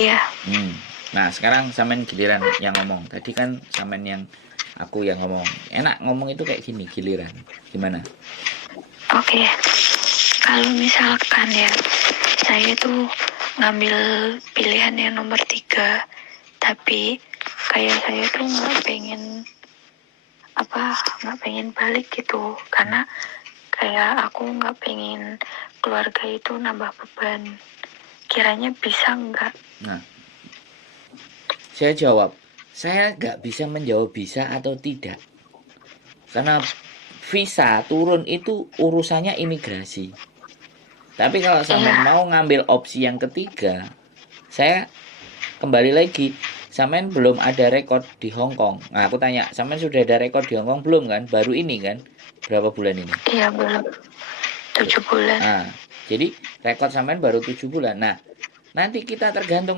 Iya. Nah, sekarang sampean giliran yang ngomong. Tadi kan sampean yang aku yang ngomong. Enak ngomong itu kayak gini, giliran. Gimana? Oke. Kalau misalkan ya, saya tuh ngambil pilihan yang nomor 3, tapi kayak saya tuh nggak pengen balik gitu, karena kayak aku nggak pengen keluarga itu nambah beban. Kiranya bisa nggak? Nah, saya jawab, saya nggak bisa menjawab bisa atau tidak. Karena visa turun itu urusannya imigrasi. Tapi kalau sampean Iya. mau ngambil opsi yang ketiga, saya kembali lagi, sampean belum ada rekod di Hong Kong. Nah, aku tanya, sampean sudah ada rekod di Hong Kong belum kan? Baru ini kan? Berapa bulan ini? Iya, belum 7 bulan. Nah, jadi rekod sampean baru 7 bulan. Nah, nanti kita tergantung